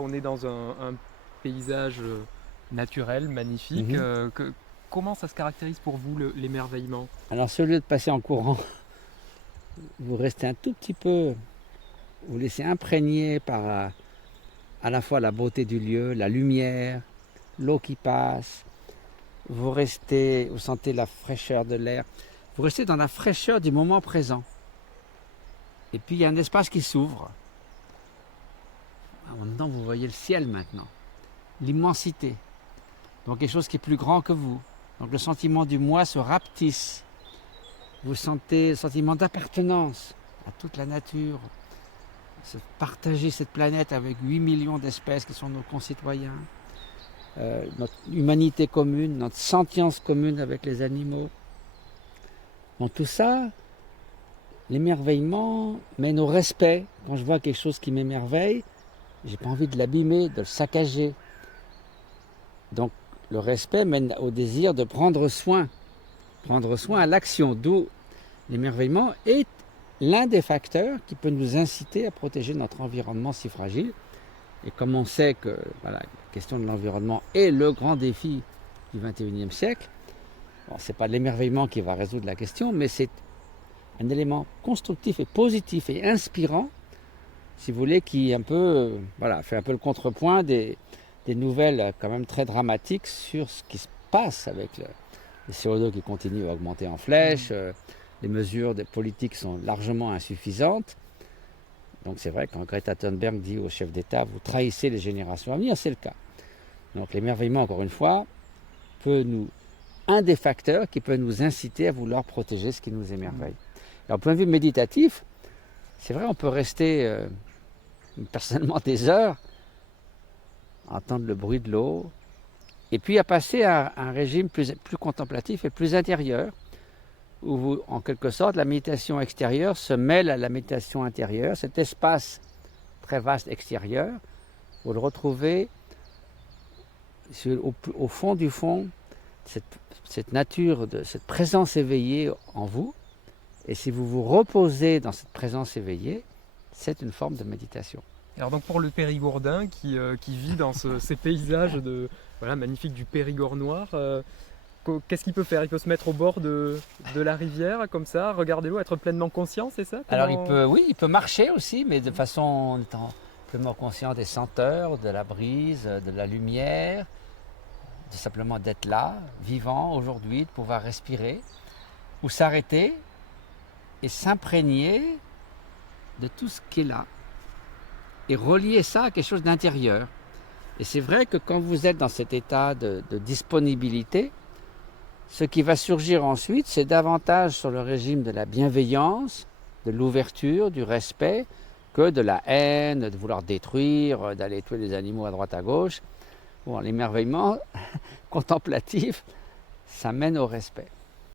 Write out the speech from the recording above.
On est dans un paysage naturel, magnifique. Mhm. Comment ça se caractérise pour vous l'émerveillement? Alors, sur le lieu de passer en courant, vous restez un tout petit peu, vous laissez imprégner par à la fois la beauté du lieu, la lumière, l'eau qui passe. Vous sentez la fraîcheur de l'air. Vous restez dans la fraîcheur du moment présent. Et puis, il y a un espace qui s'ouvre. En même temps, vous voyez le ciel maintenant, l'immensité. Donc, quelque chose qui est plus grand que vous. Donc, le sentiment du moi se rapetisse. Vous sentez le sentiment d'appartenance à toute la nature, partager cette planète avec 8 millions d'espèces qui sont nos concitoyens, notre humanité commune, notre sentience commune avec les animaux. Donc tout ça, l'émerveillement mène au respect. Quand je vois quelque chose qui m'émerveille, j'ai pas envie de l'abîmer, de le saccager. Donc le respect mène au désir de prendre soin à l'action, d'où l'émerveillement est l'un des facteurs qui peut nous inciter à protéger notre environnement si fragile. Et comme on sait que voilà, la question de l'environnement est le grand défi du XXIe siècle, bon, ce n'est pas l'émerveillement qui va résoudre la question, mais c'est un élément constructif et positif et inspirant, si vous voulez, qui un peu, fait un peu le contrepoint des nouvelles quand même très dramatiques sur ce qui se passe avec le CO2 qui continue à augmenter en flèche. Les mesures des politiques sont largement insuffisantes. Donc c'est vrai, quand Greta Thunberg dit au chef d'État, vous trahissez les générations à venir, c'est le cas. Donc l'émerveillement, encore une fois, un des facteurs qui peut nous inciter à vouloir protéger ce qui nous émerveille. Et au point de vue méditatif, c'est vrai, on peut rester personnellement des heures, entendre le bruit de l'eau, et puis à passer à un régime plus contemplatif et plus intérieur, où en quelque sorte la méditation extérieure se mêle à la méditation intérieure, cet espace très vaste extérieur, vous le retrouvez au fond du fond, cette nature, cette présence éveillée en vous, et si vous vous reposez dans cette présence éveillée, c'est une forme de méditation. Alors donc pour le Périgourdin qui vit dans ces paysages magnifiques du Périgord noir, qu'est-ce qu'il peut faire? Il peut se mettre au bord de la rivière, comme ça, regarder l'eau, être pleinement conscient, c'est ça? Alors il peut marcher aussi, mais de façon en étant pleinement conscient des senteurs, de la brise, de la lumière, de simplement d'être là, vivant aujourd'hui, de pouvoir respirer, ou s'arrêter et s'imprégner de tout ce qui est là, et relier ça à quelque chose d'intérieur. Et c'est vrai que quand vous êtes dans cet état de disponibilité, ce qui va surgir ensuite, c'est davantage sur le régime de la bienveillance, de l'ouverture, du respect, que de la haine, de vouloir détruire, d'aller tuer les animaux à droite à gauche. Bon, l'émerveillement contemplatif, ça mène au respect.